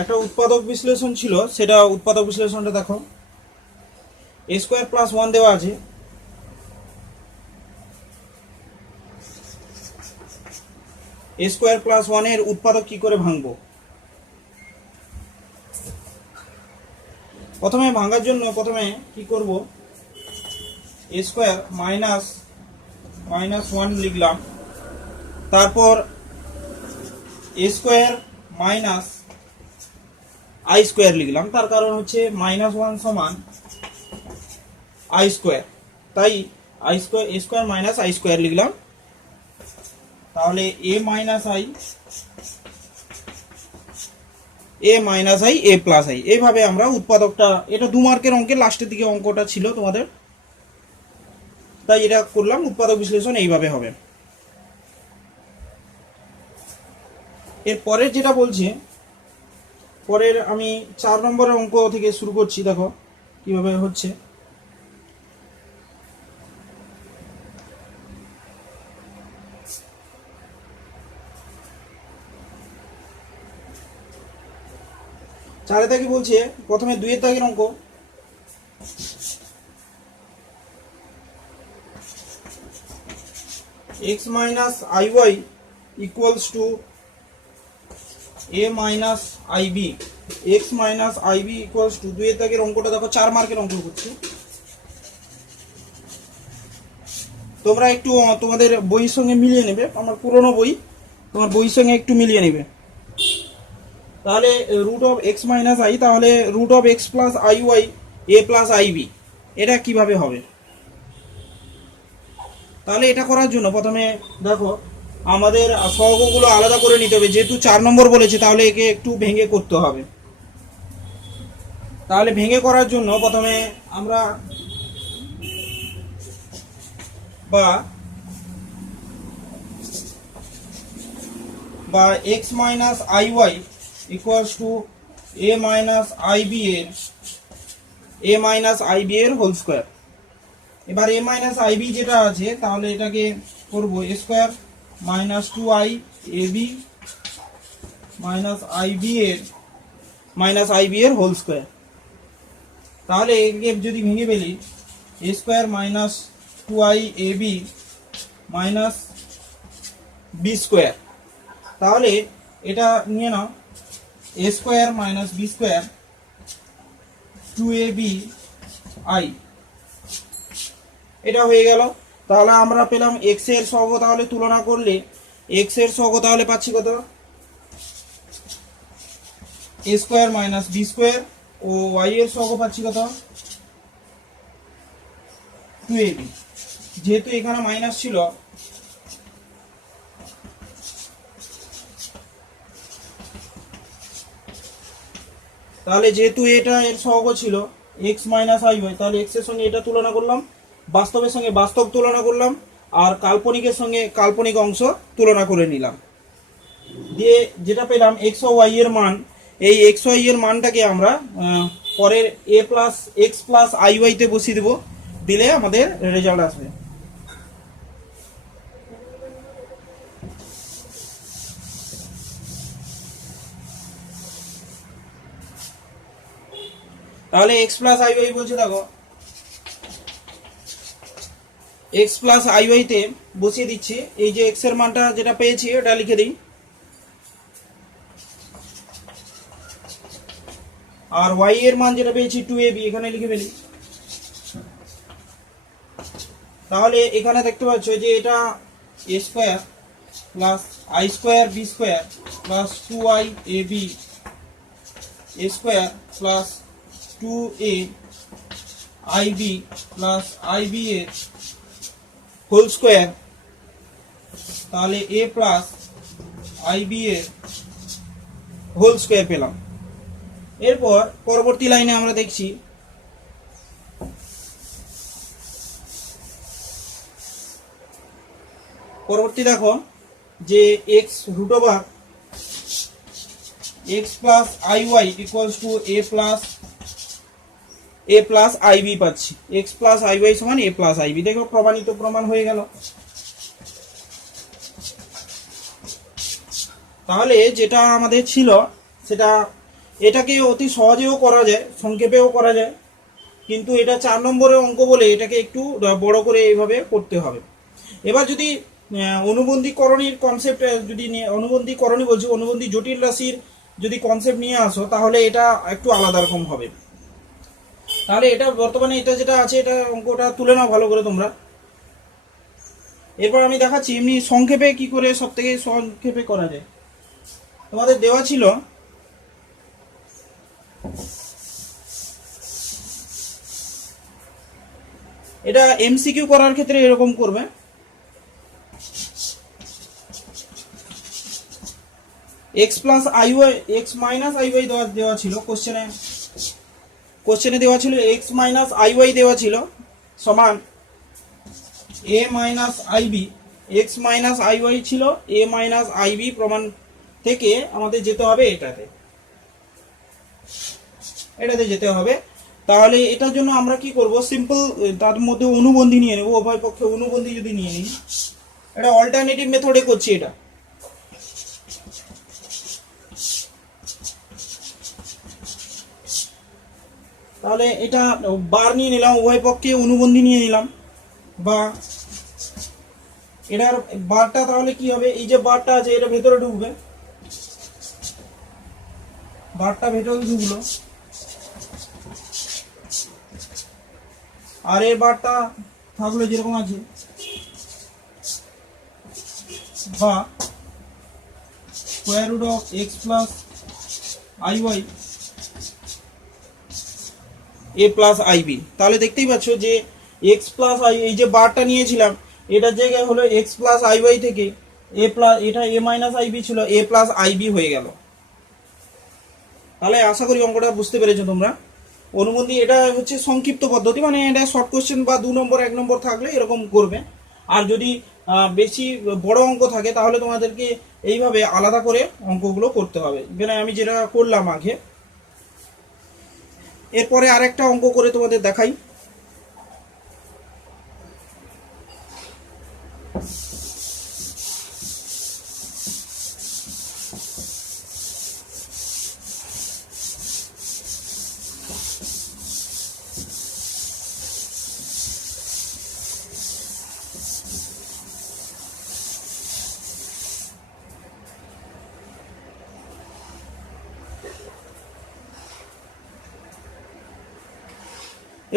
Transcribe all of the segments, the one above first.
একটা উৎপাদক বিশ্লেষণ ছিল, সেটা উৎপাদক বিশ্লেষণটা দেখো। এ স্কোয়ার প্লাস 1 দেওয়া আছে, এ স্কোয়ার প্লাস 1 এর উৎপাদক কি করে ভাঙবো? প্রথমে ভাঙার জন্য প্রথমে কি করব, এ স্কোয়ার মাইনাস 1 লিখলাম, তারপর A square minus I square লিখলাম। তার কারণ হচ্ছে -1 সমান আই স্কোয়ার, তাই I square A square minus I square লিখলাম। তাহলে A minus I A plus I, এইভাবে আমরা উৎপাদকটা, এটা 2 মার্কের অঙ্কের লাস্টের দিকে অঙ্কটা ছিল তোমাদের, তাই এটা করলাম। উৎপাদক বিশ্লেষণ এইভাবে হবে। এর পরের যেটা বলছে, পরের আমি 4 নম্বরের অঙ্ক থেকে শুরু করছি, দেখো কিভাবে হচ্ছে। চারে থেকে বলছে, প্রথমে 2 এর দাগের অঙ্ক। x minus i Y equals to a minus I b, x minus I b equals to, 2 এর দাগের অঙ্কটা দেখো 4 মার্কের অঙ্ক করছি। তোমরা একটু তোমাদের বইয়ের সঙ্গে মিলিয়ে নেবে, আমার পুরনো বই, তোমার বইয়ের সঙ্গে একটু মিলিয়ে নেবে। তাহলে root of X minus I, তাহলে root of x plus I Y A plus I B, এটা কিভাবে হবে? তাহলে এটা করার জন্য প্রথমে দেখো আমাদের সহগগুলো আলাদা করে নিতে হবে, যেহেতু 4 নম্বর বলেছে তাহলে একে একটু ভেঙে করতে হবে। তাহলে ভেঙে করার জন্য প্রথমে আমরা বা x minus i Y equals to a minus I B এর হোল স্কোয়ার। এবার এ মাইনাস আই বি যেটা আছে, তাহলে এটাকে করবো A square minus 2i A B minus I B এর হোল স্কোয়ার। তাহলে একে যদি ভেঙে ফেলি, A square minus 2i A B minus B square, তাহলে এটা নিয়ে নাও, A square minus B square 2ab I, এটা হয়ে গেল। তাহলে আমরা পেলাম এক্স এর সহগ, তাহলে তুলনা করলে এক্স এর সহগ তাহলে পাচ্ছি কত, এ স্কোয়ার মাইনাস বি স্কোয়ার, ও ওয়াই এর সহগ পাচ্ছি কত, 2ab। যেহেতু এখানে মাইনাস ছিল, তাহলে যেহেতু এটা এর সহগ ছিল এক্স মাইনাস আই ওয়াই, তাহলে এক্স এর সঙ্গে এটা তুলনা করলাম, বাস্তবের সঙ্গে বাস্তব তুলনা করলাম, আর কাল্পনিকের সঙ্গে কাল্পনিক অংশ তুলনা করে নিলাম, দিয়ে যেটা পেলাম এক্স ও ওয়াই এর মান। এই এক্স ওয়াই এর মানটাকে আমরা পরের এ প্লাস এক্স প্লাস আই ওয়াইতে বসিয়ে দেবো, দিলে আমাদের রেজাল্ট আসবে। তাহলে এক্স প্লাস আই ওয়াই বলছে, দেখো এক্স প্লাস আই ওয়াইতে বসিয়ে দিচ্ছি। এই যে এক্স এর মানটা যেটা পেয়েছি এটা লিখে দিই, আর ওয়াই এর মান যেটা পেয়েছি 2ab এখানে লিখে ফেলি। তাহলে এখানে দেখতে পাচ্ছ যে এটা A square plus I square B square plus 2i A B A square plus 2a I B plus I B এর হোল স্কোয়ার, তাহলে এ প্লাস আই বি এর হোল স্কোয়ার পেলাম। এরপর পরবর্তী লাইনে আমরা দেখছি, পরবর্তী দেখো যে X root over X plus I Y equals to A plus I B পাচ্ছি, এক্স প্লাস আই ওয়াই সমান এ প্লাস আই বি। দেখো প্রমাণিত প্রমাণ হয়ে গেল। তাহলে যেটা আমাদের ছিল সেটা এটাকে অতি সহজেও করা যায়, সংক্ষেপেও করা যায়, কিন্তু এটা 4 নম্বরের অঙ্ক বলে এটাকে একটু বড় করে এইভাবে করতে হবে। এবার যদি অনুবন্ধীকরণীর কনসেপ্ট যদি অনুবন্ধীকরণী বলছি, অনুবন্ধী জটিল রাশির যদি কনসেপ্ট নিয়ে আসো তাহলে এটা একটু আলাদা রকম হবে। তাহলে এটা বর্তমানে এটা যেটা আছে এটা অঙ্কটা তুলে নাও ভালো করে তোমরা। এরপর আমি দেখাচ্ছি এমনি সংক্ষেপে কি করে সব থেকে সংক্ষেপে করা যায়। তোমাদের দেওয়া ছিল এটা এমসিকিউ করার ক্ষেত্রে এরকম করবে, এক্স প্লাস আইওয়াই এক্স মাইনাস আইওয়াই দেওয়া ছিল কোশ্চেনে দেওয়া ছিল এক্স মাইনাস আইওয়াই দেওয়া ছিল সমান এ মাইনাস আইবি, এক্স মাইনাস আইওয়াই ছিল এ মাইনাস আইবি প্রমাণ থেকে আমাদের যেতে হবে এটাতে যেতে হবে। তাহলে এটার জন্য আমরা কি করব, সিম্পল তার মধ্যে অনুবন্ধী নিয়ে নেব, উভয় পক্ষে অনুবন্ধী যদি নিয়ে নিই, এটা অল্টারনেটিভ মেথডে করছি এটা। তাহলে এটা বার নিয়ে নিলাম, উভয় পক্ষে অনুবন্ধী নিয়ে নিলাম, বা এটার বারটা তাহলে কি হবে, এই যে বারটা আছে এটা ভেতরে ঢুকবে, বারটা ভেতরে ঢুকলো, আর এর বারটা থাকলো যেরকম আছে, বা square root of x plus I Y A plus I B. তাহলে দেখতেই পাচ্ছ যে এক্স প্লাস আই, এই যে বারটা নিয়েছিলাম এটার জায়গায় হলো এক্স প্লাস আইওয়াই থেকে এ প্লাস, এটা এ মাইনাস আইবি ছিল, এ প্লাস আইবি হয়ে গেল। তাহলে আশা করি অঙ্কটা বুঝতে পেরেছো তোমরা। অনুবন্ধী এটা হচ্ছে সংক্ষিপ্ত পদ্ধতি, মানে এটা শর্ট কোশ্চেন বা 2 নম্বর 1 নম্বর থাকলে এরকম করবে, আর যদি বেশি বড় অঙ্ক থাকে তাহলে তোমাদেরকে এইভাবে আলাদা করে অঙ্কগুলো করতে হবে, যেটা আমি যেটা করলাম আগে। এরপরে আরেকটা অঙ্ক করে তোমাদের দেখাই।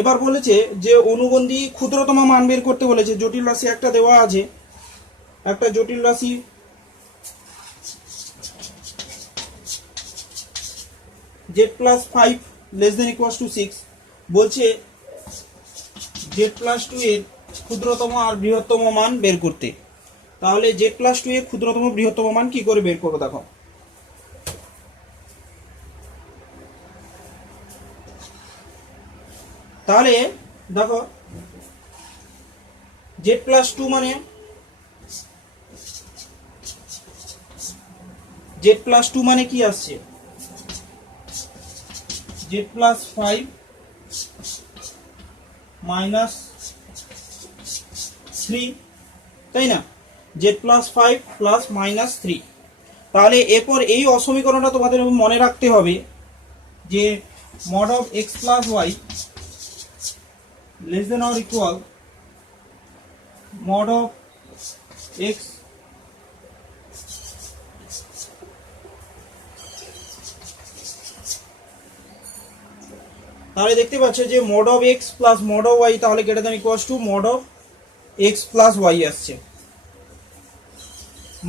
এবার বলেছে যে অনুবন্ধী ক্ষুদ্রতম মান বের করতে বলেছে, জটিল রাশি একটা দেওয়া আছে, একটা জটিল রাশি Z plus 5 less than equals two 6 বলছে জেড প্লাস 2 এর ক্ষুদ্রতম আর বৃহত্তম মান বের করতে। তাহলে জেড প্লাস 2 এর ক্ষুদ্রতম বৃহত্তম মান কি করে বের করবো দেখো। তাহলে দেখো জেড প্লাস 2 মানে জেড প্লাস 2 মানে কি আসছে, জেড প্লাস 5 মাইনাস 3, তাই না, জেড প্লাস 5 প্লাস মাইনাস 3। তাহলে এরপর এই অসমীকরণটা তোমাদের মনে রাখতে হবে যে mod of x plus y less than or equal mod of x তাহলে দেখতে পাচ্ছ যে mod of x plus mod of y তাহলে greater than equals to mod of x plus y আসছে,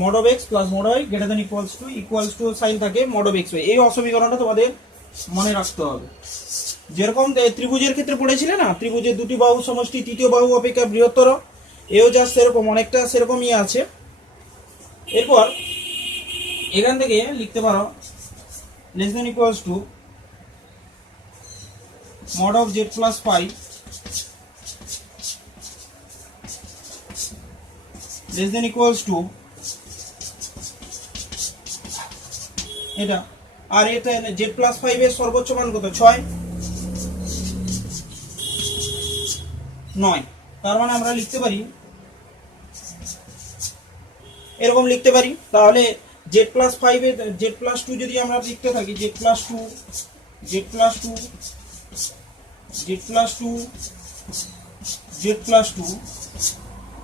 mod of x plus mod of y greater than equals to sign থাকে mod of x y। এই অসমীকরণটা তোমাদের মনে রাখতে হবে। যেরকম ত্রিভুজের ক্ষেত্রে পড়েছিলে না, ত্রিভুজের দুটি বাহু সমষ্টি তৃতীয় বাহু অপেক্ষা বৃহত্তর, এও যা সেরকম অনেকটা সেরকমই আছে। এরপর এখান থেকে লিখতে পারো less than equals to mod of Z plus 5 less than equals two এটা, আর এটা জেড প্লাস 5 এর সর্বোচ্চ মান কত, 6 9। তার মানে আমরা লিখতে পারি এরকম লিখতে পারি। তাহলে জেড প্লাস 5 এর জেড প্লাস 2 যদি আমরা লিখতে থাকি Z plus 2 Z plus 2 Z plus 2 Z plus 2,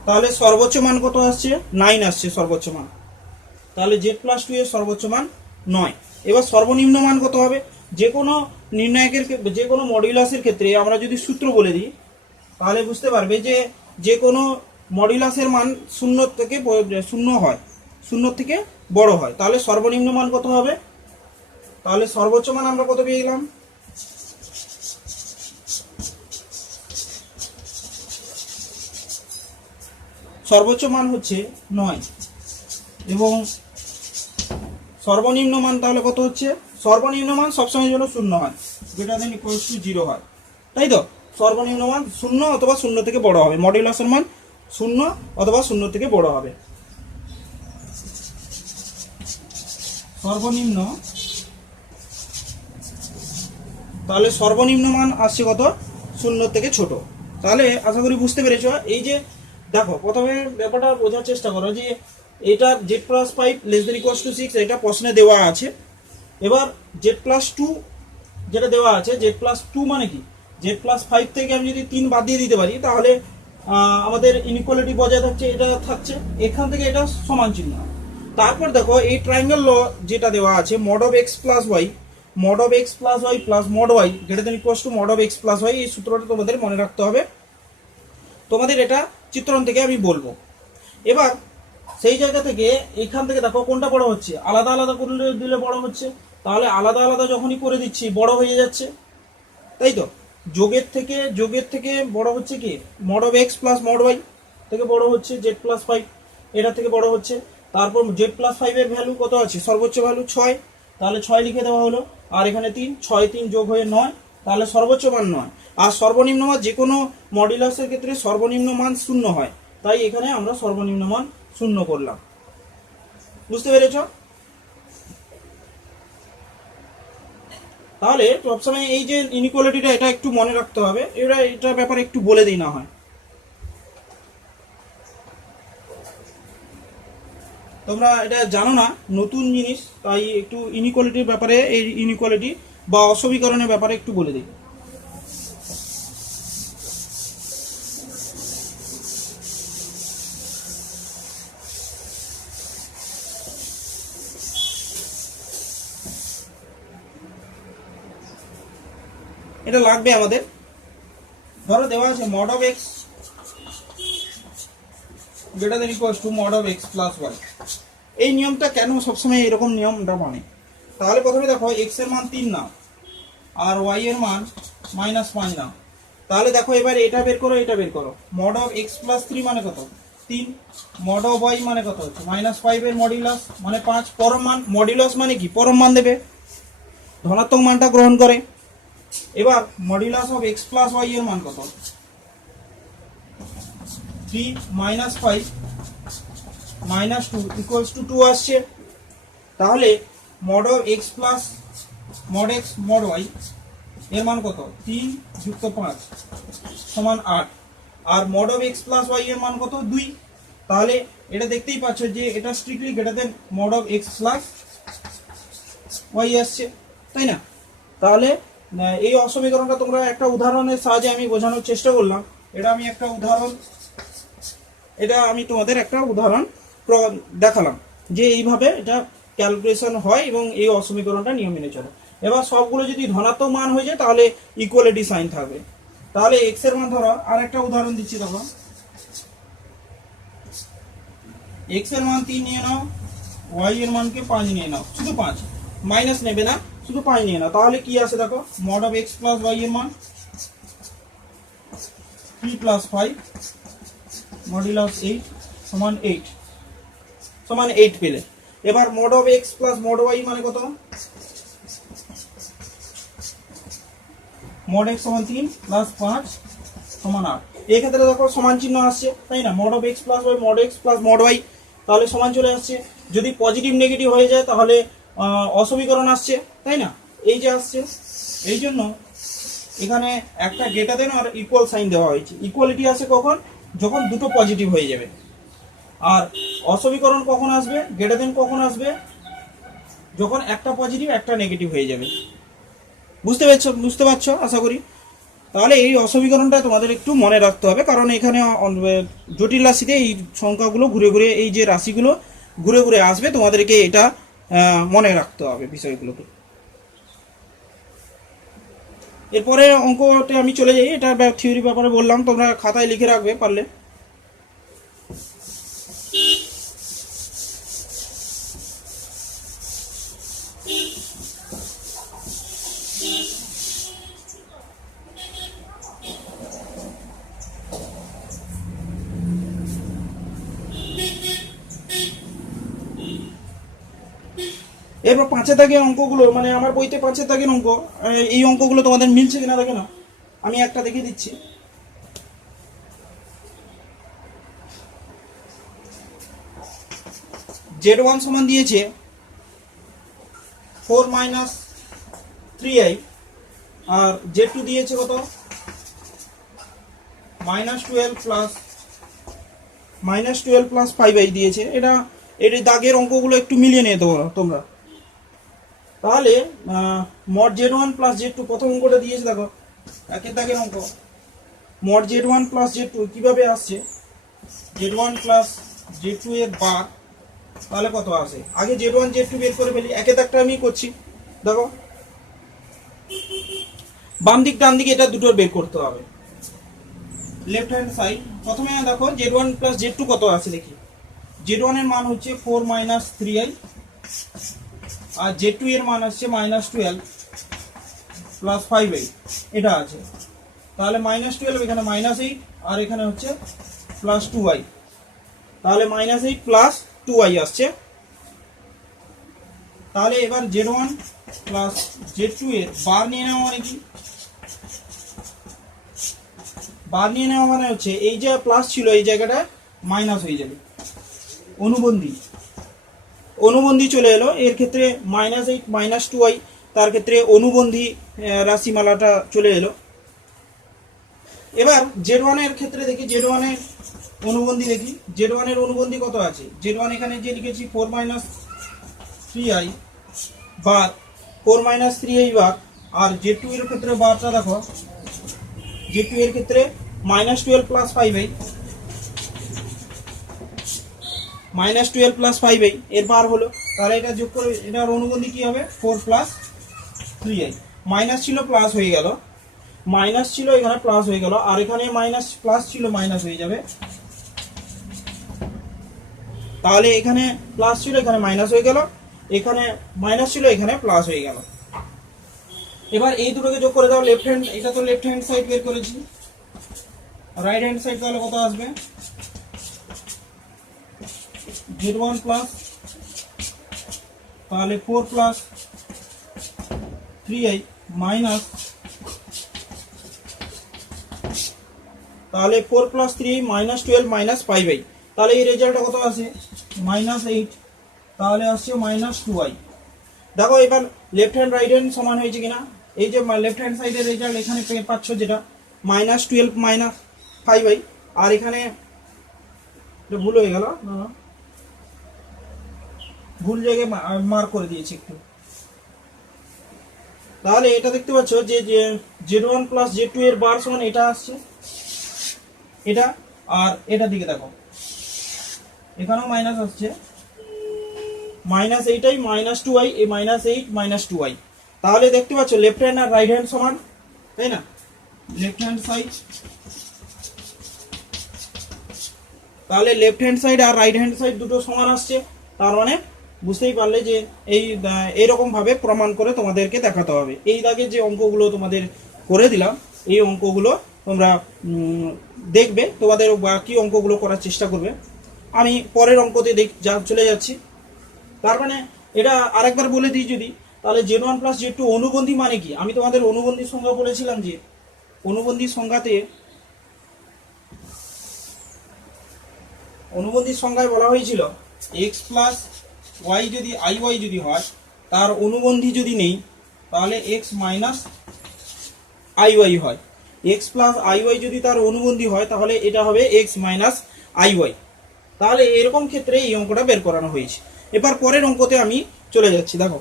তাহলে সর্বোচ্চ মান কত আসছে? 9 আসছে সর্বোচ্চ মান। তাহলে জেড প্লাস 2 এর সর্বোচ্চ মান 9। এবার সর্বনিম্ন মান কত হবে? যে কোনো নির্ণায়কের যে কোনো মডিউলাসের ক্ষেত্রে আমরা যদি সূত্র বলে দিই তাহলে বুঝতে পারবে যে যে কোনো মডিউলাসের মান 0 থেকে 0 হয়, 0 থেকে বড় হয়। তাহলে সর্বনিম্ন মান কত হবে? তাহলে সর্বোচ্চ মান আমরা কত পেয়ে গেলাম? সর্বোচ্চ মান হচ্ছে 9 এবং সর্বনিম্ন মান তাহলে কত হচ্ছে? সর্বনিম্ন মান সবসময় যেন 0 হয়, গ্রেটার দেন ইকুয়ালস টু 0 হয়, তাই তো? সর্বনিম্ন মান 0 অথবা 0 থেকে বড় হবে, মডিউলাসের মান 0 অথবা 0 থেকে বড় হবে। সর্বনিম্ন, তাহলে সর্বনিম্ন মান আসছে কত? 0 থেকে ছোট। তাহলে আশা করি বুঝতে পেরেছো। এই যে দেখো, প্রথমে ব্যাপারটা বোঝার চেষ্টা করো যে এটা Z plus 5 less than equals two 6 এটা প্রশ্নে দেওয়া আছে। এবার জেড প্লাস 2 যেটা দেওয়া আছে, জেড প্লাস 2 মানে কি? জেড প্লাস 5 থেকে আমি যদি 3 বাদ দিয়ে দিতে পারি তাহলে আমাদের ইনইকুয়ালিটি বজায় থাকছে, এটা থাকছে, এখান থেকে এটা সমান চিহ্ন। তারপর দেখো এই ট্রায়াঙ্গেল ল যেটা দেওয়া আছে, mod of x plus y, mod of x plus y plus mod y greater than equals to mod of x plus y, এই সূত্রটা তোমাদের মনে রাখতে হবে। তোমাদের এটা চিত্রণ থেকে আমি বলবো। এবার সেই জায়গা থেকে এখান থেকে দেখো কোনটা বড় হচ্ছে, আলাদা আলাদা করে দিলে বড় হচ্ছে, তাহলে আলাদা আলাদা যখনই করে দিচ্ছি বড় হয়ে যাচ্ছে, তাই তো? যোগের থেকে বড় হচ্ছে কি? Mod of x plus mod y থেকে বড় হচ্ছে জেড প্লাস 5, এটা থেকে বড় হচ্ছে। তারপর জেড প্লাস 5 এর ভ্যালু কত আছে? সর্বোচ্চ ভ্যালু 6, তাহলে 6 লিখে দেওয়া হলো, আর এখানে 3, 6 3 যোগ হয়ে 9, তাহলে সর্বোচ্চ মান 9। আর সর্বনিম্ন মান যে কোনো মডিউলাসের ক্ষেত্রে সর্বনিম্ন মান 0 হয়, তাই এখানে আমরা সর্বনিম্ন মান 0 করলাম। বুঝতে পেরেছ? তাহলে সবসময় এই যে ইনইকুয়ালিটিটা এটা একটু মনে রাখতে হবে, এটা ব্যাপারে একটু বলে দিই না হয়। তোমরা এটা জানো না, নতুন জিনিস, তাই একটু ইনইকুয়ালিটির ব্যাপারে, এই ইনইকুয়ালিটি বা অসমীকরণের ব্যাপারে একটু বলে দিই। এটা লাগবে আমাদের। ধরো দেওয়া আছে mod of x greater than equals to mod of x plus y. এই নিয়মটা কেন সবসময় এরকম নিয়মটা মানে? তাহলে প্রথমে দেখো এক্স এর মান 3 নাও আর ওয়াই এর মান -5 নাও। তাহলে দেখো এবার এটা বের করো, এটা বের করো। মড অফ এক্স প্লাস 3 মানে কত? 3। মড অফ ওয়াই মানে কত হচ্ছে? -5 এর মডিউলাস মানে 5। পরম মান, মডিউলাস মানে কি? পরম মান দেবে, ধনাত্মক মানটা গ্রহণ করে। এবার modulus of x plus Y এর মান কত? 3 -5 -2 ইকুয়ালস টু 2 আসছে। তাহলে mod of x plus mod X mod Y এর মান কত? 3 যুক্ত 5 সমান 8। আর mod of x plus Y এর মান কত? 2। তাহলে এটা দেখতেই পাচ্ছ যে এটা strictly greater than mod of x plus y আসছে, তাই না? তাহলে এই অসমীকরণটা তোমরা একটা উদাহরণের সাহায্যে আমি বোঝানোর চেষ্টা করলাম। এটা আমি তোমাদের একটা উদাহরণ দেখালাম যে এইভাবে এটা ক্যালকুলেশন হয় এবং এই অসমীকরণটা নিয়ম মেনে চলে। এবার সবগুলো যদি ধনাত্মক মান হয়ে যায় তাহলে ইকুয়ালিটি সাইন থাকবে। তাহলে এক্স এর মান ধরো, আর একটা উদাহরণ দিচ্ছি, তখন এক্স এর মান 3 নিয়ে নাও, ওয়াই এর মানকে 5 নিয়ে নাও, শুধু 5, মাইনাস নেবে না, শুধু 5 নিয়ে নাও। তাহলে কি আসে দেখো, mod of x plus Y এর মান 3 প্লাস 5 মডুলাস 8 সমান 8 পেলে। এবার mod of x plus mod y মানে কত? মড এক্স সমান 3 প্লাস 5 সমান 8। এই ক্ষেত্রে দেখো সমান চিহ্ন আসছে, তাই না? Mod of x plus y, mod x plus mod y, তাহলে সমান চলে আসছে। যদি পজিটিভ নেগেটিভ হয়ে যায় তাহলে অসমীকরণ আসছে, তাই না? এই যে আসছে, এই জন্য এখানে একটা গ্রেটার দেন আর ইকুয়াল সাইন দেওয়া হয়েছে। ইকুয়ালিটি আসে কখন? যখন দুটো পজিটিভ হয়ে যাবে। আর অসমীকরণ কখন আসবে? গ্রেটার দেন কখন আসবে? যখন একটা পজিটিভ একটা নেগেটিভ হয়ে যাবে। বুঝতে পারছো আশা করি। তাহলে এই অসমীকরণটা তোমাদের একটু মনে রাখতে হবে, কারণ এখানে জটিল রাশিতে এই সংখ্যাগুলো ঘুরে ঘুরে, এই যে রাশিগুলো ঘুরে ঘুরে আসবে, তোমাদেরকে এটা মনে রাখতে হবে বিষয়গুলোকে। এরপরে অঙ্কতে আমি চলে যাই। এটা থিওরি ব্যাপারে বললাম, তোমরা খাতায় লিখে রাখবে পারলে। এরপর 5 দাগের অঙ্কগুলো, মানে আমার বইতে 5 দাগের অঙ্ক, এই অঙ্কগুলো তোমাদের মিলছে কিনা দেখে না, আমি একটা দেখিয়ে দিচ্ছি। Z1 সমান দিয়েছে 4 মাইনাস 3i, আর Z2 দিয়েছে কত, -12 প্লাস 5i দিয়েছে। এর দাগের অঙ্কগুলো একটু মিলিয়ে নিয়ে তোমরা। তাহলে মড Z1 প্লাস Z2, প্রথম অঙ্কটা দিয়েছে দেখো, একের দাগের অঙ্ক। মড Z1 প্লাস Z2 কিভাবে আসছে, Z1 প্লাস Z2 এর বার, তাহলে কত আসে, আগে Z1 Z2 বের করে ফেলি। একের দাগটা আমি করছি, দেখো বাম দিক ডান দিকে এটা দুটোর বের করতে হবে। লেফট হ্যান্ড সাইড, প্রথমে দেখো Z1 প্লাস Z2 কত আছে দেখি। Z1 এর মান হচ্ছে 4 মাইনাস 3i, আর Z2 এর মান হচ্ছে -12 প্লাস 5i, এটা আছে। তাহলে -12 এখানে -8, আর এখানে হচ্ছে প্লাস 2i, তাহলে -8 প্লাস 2i আসছে। তাহলে এবার Z1 প্লাস Z2 এর বার নিয়ে নেওয়া মানে কি, বার নিয়ে নেওয়া মানে হচ্ছে এই যে প্লাস ছিল এই জায়গাটা মাইনাস হয়ে যাবে, অনুবন্ধী চলে এলো। এর ক্ষেত্রে -8 -2i, তার ক্ষেত্রে অনুবন্ধী রাশিমালাটা চলে এলো। এবার Z1 এর ক্ষেত্রে দেখি, Z1 এর অনুবন্ধী দেখি। Z1 এর অনুবন্ধী কত আছে, Z1 এখানে যে লিখেছি 4 মাইনাস 3i বার, 4 মাইনাস 3i বার, আর Z2 এর ক্ষেত্রে বারটা দেখো, Z2 এর ক্ষেত্রে -12 প্লাস 5i, -12 প্লাস 5i এর বার হলো। তাহলে এটা যোগ করে এটার অনুবন্ধী কি হবে, 4 প্লাস 3i। মাইনাস ছিল প্লাস হয়ে গেল, মাইনাস ছিল এখানে প্লাস হয়ে গেল, আর এখানে মাইনাস প্লাস ছিল মাইনাস হয়ে যাবে। তাহলে এখানে প্লাস ছিল এখানে মাইনাস হয়ে গেল, এখানে মাইনাস ছিল এখানে প্লাস হয়ে গেল। এবার এই দুটোকে যোগ করে দাও লেফট হ্যান্ড, এটা তো লেফট হ্যান্ড সাইড বের করেছি, রাইট হ্যান্ড সাইড তাহলে কত আসবে, Z1 প্লাস, তাহলে 4 প্লাস 3i মাইনাস, তাহলে 4 প্লাস 3i -12 মাইনাস 5i, তাহলে এই রেজাল্টটা কত আসে, -8, তাহলে আসছে -2i। দেখো এবার লেফট হ্যান্ড রাইট হ্যান্ড সমান হয়েছে কিনা, এই যে লেফট হ্যান্ড সাইডের রেজাল্ট এখানে পাচ্ছ যেটা -12 মাইনাস 5i, আর এখানে ভুল হয়ে গেল, ভুল জায়গায় মার্ক করে দিয়েছি একটু। তাহলে এটা দেখতে পাচ্ছ যে Z1 প্লাস Z2 এর বার সমান এটা আসছে, এটা, আর এটা দিকে দেখো এখানেও মাইনাস আসছে, -8i -2i, এই -8 -2i। তাহলে দেখতে পাচ্ছ লেফট হ্যান্ড আর রাইট হ্যান্ড সমান, তাই না, লেফট হ্যান্ড সাইড, তাহলে লেফট হ্যান্ড সাইড আর রাইট হ্যান্ড সাইড দুটো সমান আসছে। তার মানে বুঝতেই পারলে যে এইরকম ভাবে প্রমাণ করে তোমাদেরকে দেখাতে হবে। এই দাগে যে অঙ্কগুলো তোমাদের করে দিলাম, এই অঙ্কগুলো তোমরা দেখবে, তোমাদের বাকি অঙ্কগুলো করার চেষ্টা করবে। আমি পরের অঙ্কতে চলে যাচ্ছি। তার মানে এটা আরেকবার বলে দিই যদি, তাহলে Z1 প্লাস Z2 অনুবন্ধী মানে কি, আমি তোমাদের অনুবন্ধীর সংজ্ঞা বলেছিলাম যে অনুবন্ধীর সংজ্ঞায় বলা হয়েছিল x প্লাস y যদি iy যদি হয়, তার অনুবন্ধী যদি নেই তাহলে x মাইনাস iy হয়। x প্লাস iy যদি তার অনুবন্ধী হয় তাহলে এটা হবে x মাইনাস iy। তাহলে এরকম ক্ষেত্রে এই অঙ্কটা বের করানো হয়েছে। এবার পরের অঙ্কতে আমি চলে যাচ্ছি, দেখো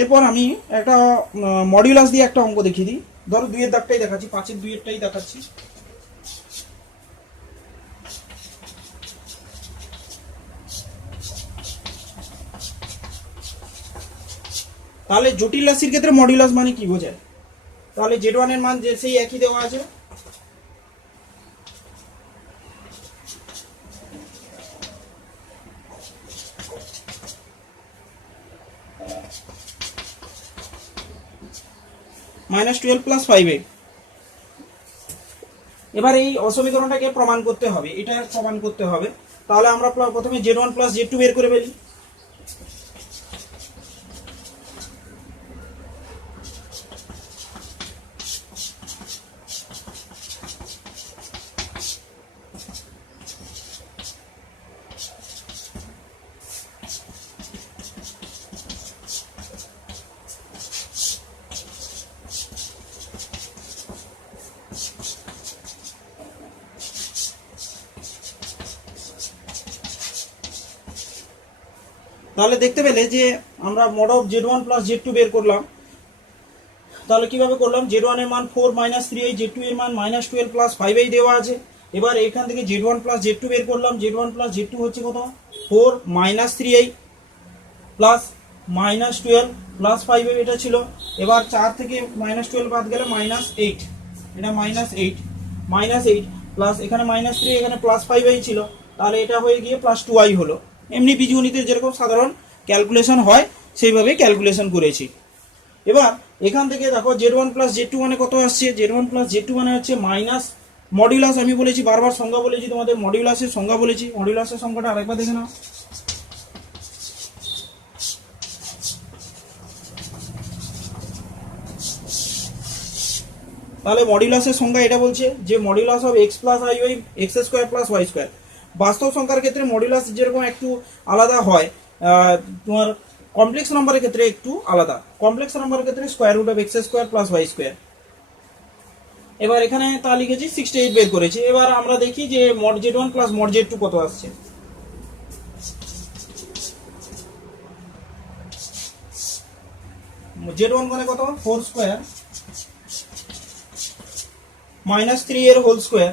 এরপর আমি একটা মডিউলাস দিয়ে একটা অঙ্ক দেখিয়ে দিই। ধরো 2 এর দাগটাই দেখাচ্ছি, 5 এর 2 এরটাই দেখাচ্ছি। তাহলে জটিল রাশির ক্ষেত্রে মডিউলাস মানে কি বোঝায়? তাহলে z1 এর মান যে সেই একই দেওয়া আছে, -12 + 5a। এবার এই অসমীকরণটাকে প্রমাণ করতে হবে, এটা প্রমাণ করতে হবে। তাহলে আমরা প্রথমে z1 + z2 বের করে ফেলি। তাহলে দেখতে পেলে যে আমরা mod of z1 + z2 বের করলাম। তাহলে কিভাবে করলাম? z1 এর মান 4 - 3i, z2 এর মান -12 + 5i দেওয়া আছে। এবার এখান থেকে z1 + z2 বের করলাম। z1 + z2 হচ্ছে কত? 4 - 3i প্লাস -12 + 5i এটা ছিল। এবার 4 থেকে -12 বাদ গেলে -8, এটা -8 -8 প্লাস এখানে -3, এখানে +5i ছিল, তাহলে এটা হয়ে গিয়ে +2i হলো। এমনি বীজগণিতের যেরকম সাধারণ ক্যালকুলেশন হয় সেইভাবে ক্যালকুলেশন করেছি। এবার এখান থেকে দেখো z1 + z2 মানে কত আসছে? z1 + z2 মানে হচ্ছে মাইনাস মডিউলাস। আমি বলেছি, বারবার সংজ্ঞা বলেছি তোমাদের, মডিউলাসের সংজ্ঞা বলেছি। মডিউলাসের সংজ্ঞাটা আরেকবার দেখে নাও। তাহলে মডিউলাসের সংজ্ঞা এটা বলছে যে modulus of x + i by x² + y²। বাস্তব সংখ্যার ক্ষেত্রে মডিউলাস যেরকম একটু আলাদা হয়, তোমার কমপ্লেক্স নম্বরের ক্ষেত্রে একটু আলাদা। কমপ্লেক্স নম্বরের ক্ষেত্রে √(x² + y²। এবার এখানে তা লিখেছি 68 বের করেছি। এবার আমরা দেখি যে mod z1 + mod z2 কত আসছে। z1 মানে কত? 4² -3 এর হোল স্কোয়ার,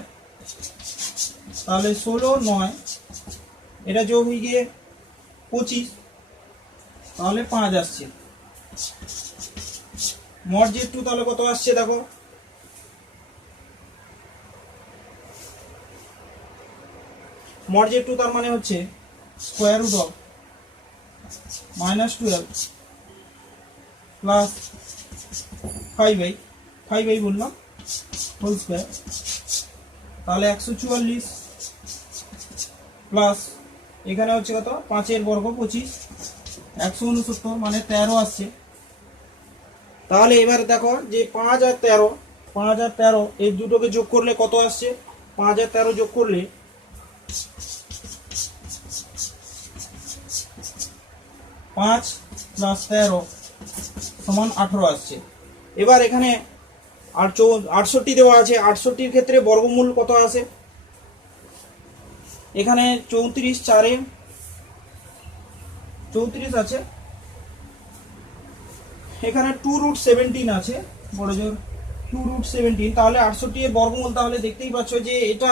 তাহলে 16 9, এটা যোগ হয়ে গিয়ে 25, তাহলে 5 আসছে। mod z2 তাহলে কত আসছে দেখো, mod z2 তার মানে হচ্ছে √(-12 + 5i বললাম হোল স্কোয়ার, তাহলে 144 প্লাস এখানে হচ্ছে কত? 5 এর বর্গ 25, 169 মানে 13 আসছে। তাহলে এবার দেখো যে 5 আর 13 এই দুটোকে যোগ করলে কত আসছে? 5 আর 13 যোগ করলে 5 + 13 = 18 আসছে। এবার এখানে আর 68 দেওয়া আছে। 68 ক্ষেত্রে বর্গমূল কত আছে? এখানে 34 4 34 আছে, এখানে 2√17 আছে, বড় জোর 2√17। তাহলে 68 এর বর্গমূল, তাহলে দেখতেই পাচ্ছ যে এটা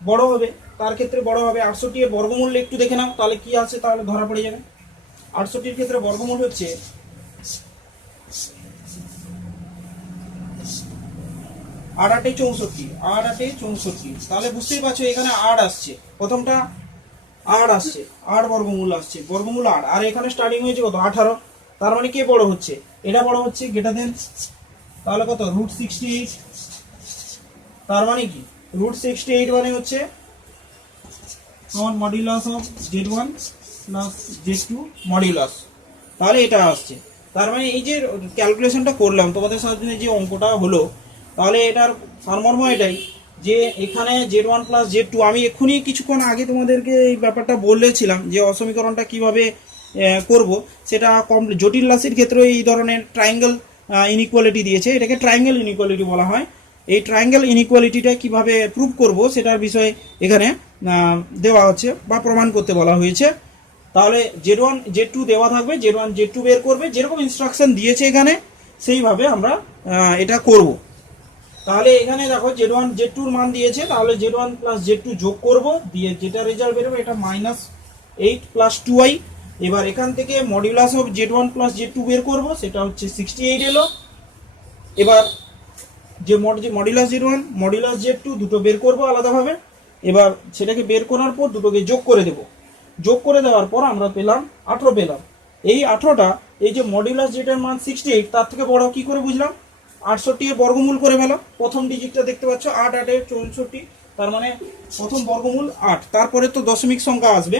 বড় হবে, তার ক্ষেত্রে বড় হবে। 68 এর বর্গমূল একটু দেখে নাও, তাহলে কি আছে তাহলে ধরা পড়ে যাবে। 68 এর ক্ষেত্রে বর্গমূল হচ্ছে 8 8 64, 8 8 64। তাহলে বুঝতেই পারছো এখানে 8 আসছে, প্রথমটা 8 আসছে, 8 বর্গমূল আসছে, বর্গমূল 8। আর এখানে স্টার্টিং হয়েছে কত? 18। তার মানে কে বড় হচ্ছে? এটা বড় হচ্ছে, গ্রেটার দেন। তাহলে কত? √68। তার মানে কি? √68 মানে হচ্ছে modulus of z1 + z2 modulus. তাহলে এটা আসছে। তার মানে এই যে ক্যালকুলেশনটা করলাম তোমাদের সাথে, যে অঙ্কটা হলো, তাহলে এটার সারমর্ম এটাই যে এখানে Z1 প্লাস Z2, আমি এক্ষুনি কিছুক্ষণ আগে তোমাদেরকে এই ব্যাপারটা বলেছিলাম যে অসমীকরণটা কিভাবে করব, সেটা জটিল রাশির ক্ষেত্রে এই ধরনের ট্রায়াঙ্গেল ইনইকুয়ালিটি দিয়েছে, এটাকে ট্রায়াঙ্গেল ইনইকুয়ালিটি বলা হয়। এই ট্রায়াঙ্গেল ইনইকুয়ালিটিটা কিভাবে প্রুভ করব সেটার বিষয়ে এখানে দেওয়া হচ্ছে বা প্রমাণ করতে বলা হয়েছে। তাহলে Z1 Z2 দেওয়া থাকবে, Z1 Z2 বের করবে, যেরকম ইনস্ট্রাকশন দিয়েছে এখানে সেইভাবে আমরা এটা করব। তাহলে এখানে দেখো Z1 Z2 মান দিয়েছে, তাহলে Z1 প্লাস Z2 যোগ করব, দিয়ে যেটা রেজাল্ট বেরোবে এটা -8 প্লাস 2i। এবার এখান থেকে modulus of Z1 plus Z2 বের করব, সেটা হচ্ছে 68 এলো। এবার যে মডিউলাস Z1 মডিউলাস Z2 দুটো বের করব আলাদাভাবে। এবার সেটাকে বের করার পর দুটোকে যোগ করে দেব, যোগ করে দেওয়ার পর আমরা পেলাম 18 পেলাম। এই 18টা এই যে মডিউলাস যেটার মান 68 তার থেকে বড় কি করে বুঝলাম, 68 এর বর্গমূল করে ফেলো। প্রথম ডিজিটটা দেখতে পাচ্ছ 8 8 এর 64, তার মানে প্রথম বর্গমূল 8, তারপরে তো দশমিক সংখ্যা আসবে,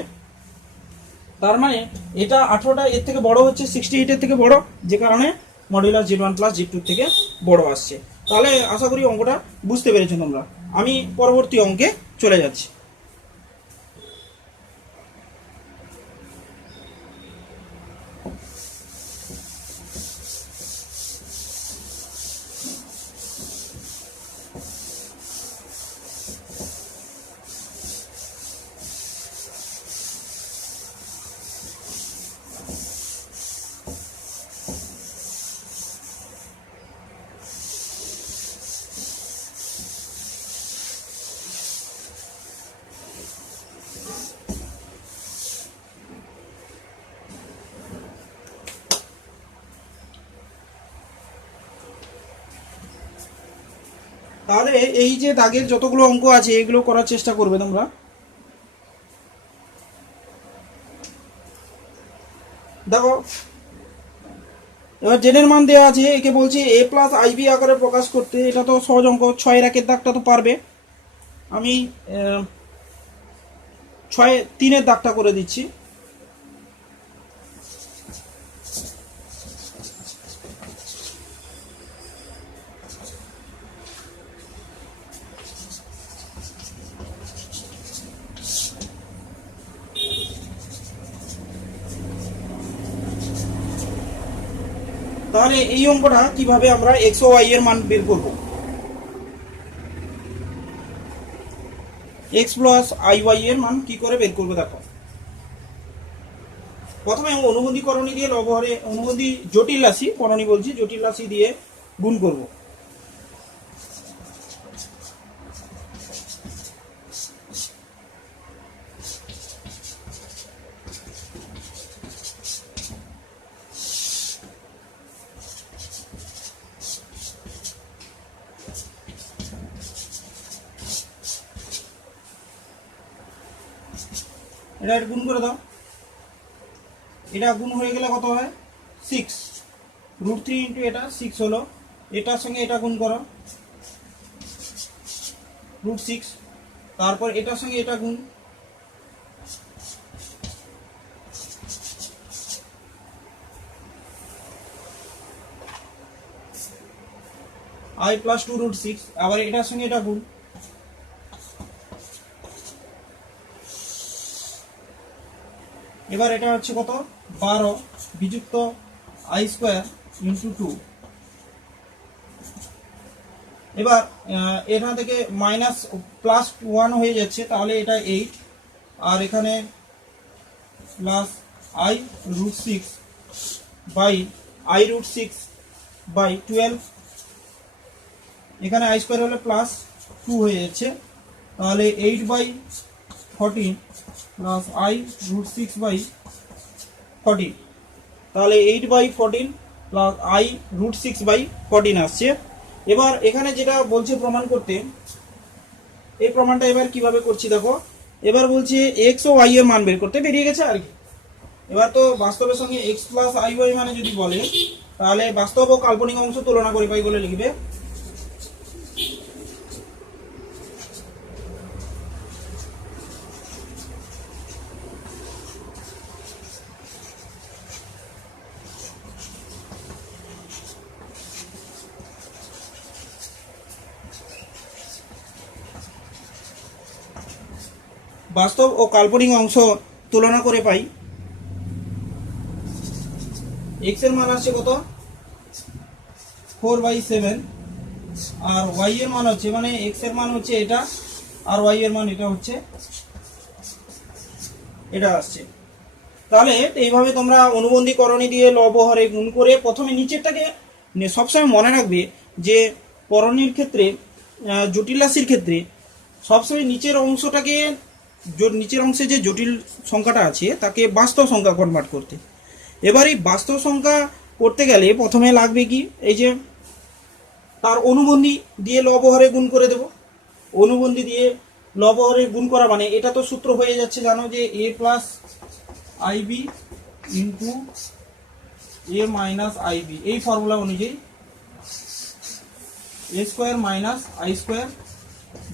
তার মানে এটা 18টা এর থেকে বড় হচ্ছে 68 এর থেকে বড়, যে কারণে মডিউলাস Z1 প্লাস Z2 থেকে বড় আসছে। তাহলে আশা করি অঙ্কটা বুঝতে পেরেছো তোমরা। আমি পরবর্তী অঙ্কে চলে যাচ্ছি। তাহলে এই যে দাগের যতগুলো অঙ্ক আছে এগুলো করার চেষ্টা করবে তোমরা। দেখো এবার জেনের মান দেওয়া আছে, একে বলছি a প্লাস আইবি আকারে প্রকাশ করতে। এটা তো সহজ অঙ্ক, 6 এর দাগটা তো পারবে। আমি 6 3 দাগটা করে দিচ্ছি। তাহলে এই অঙ্কটা কিভাবে আমরা এক্স ও ওয়াই এর মান বের করব, এক্স প্লাস আই ওয়াই এর মান কি করে বের করবো দেখো। প্রথমে অনুবন্ধী করণী দিয়ে লবহরে অনুবন্ধী জটিল রাশি করণী বলছি, জটিল রাশি দিয়ে গুণ করব। এটা গুণ করে দাও, এটা গুণ হয়ে গেলে কত হয় 6, √3 ইন্টু এটা 6 হলো, এটার সঙ্গে এটা গুণ করো √6, তারপর এটার সঙ্গে এটা গুণ, i প্লাস 2 √6, আবার এটার সঙ্গে এটা গুণ, এবার এটা হচ্ছে কত 12 বিযুক্ত i স্কয়ার ইন্টু 2। এবার এখান থেকে মাইনাস প্লাস 1 হয়ে যাচ্ছে, তাহলে এটা 8, আর এখানে plus i √6 by i √6 by 12, এখানে i স্কয়ার হলে প্লাস 2 হয়ে যাচ্ছে, তাহলে 8/14 প্লাস i √6 বাই 14, তাহলে 8/14 প্লাস i √6 বাই 14 আসছে। এবার এখানে যেটা বলছে প্রমাণ করতে, এই প্রমাণটা এবার কিভাবে করছি দেখো। এবার বলছে এক্স ও ওয়াই এর মান বের করতে, বেরিয়ে গেছে আর কি। এবার তো বাস্তবের সঙ্গে এক্স প্লাস আই ওয়াই মানে যদি বলে, তাহলে বাস্তব ও কাল্পনিক অংশ তুলনা করে পাই বলে লিখবে। বাস্তব ও কাল্পনিক অংশ তুলনা করে পাই। এক্স এর মান আসছে কত 4/7 আর ওয়াই এর মান হচ্ছে মানে এক্স এর মান হচ্ছে এটা আর ওয়াই এর মান এটা হচ্ছে এটা আসছে। তাহলে এইভাবে তোমরা অনুবন্ধীকরণী দিয়ে লব হরে গুণ করে প্রথমে নিচেরটাকে সবসময় মনে রাখবে যে করণীর ক্ষেত্রে জটিল রাশির ক্ষেত্রে সবসময় নিচের অংশটাকে নিচের অংশে যে জটিল সংখ্যাটা আছে তাকে বাস্তব সংখ্যা কনভার্ট করতে। এবার এই বাস্তব সংখ্যা করতে গেলে প্রথমে লাগবে কি এই যে তার অনুবন্ধী দিয়ে লব হরে গুণ করে দেব। অনুবন্ধী দিয়ে লব হরে গুণ করা মানে এটা তো সূত্র হয়ে যাচ্ছে জানো যে a plus I B into A minus I B, এই ফর্মুলা অনুযায়ী A square minus I square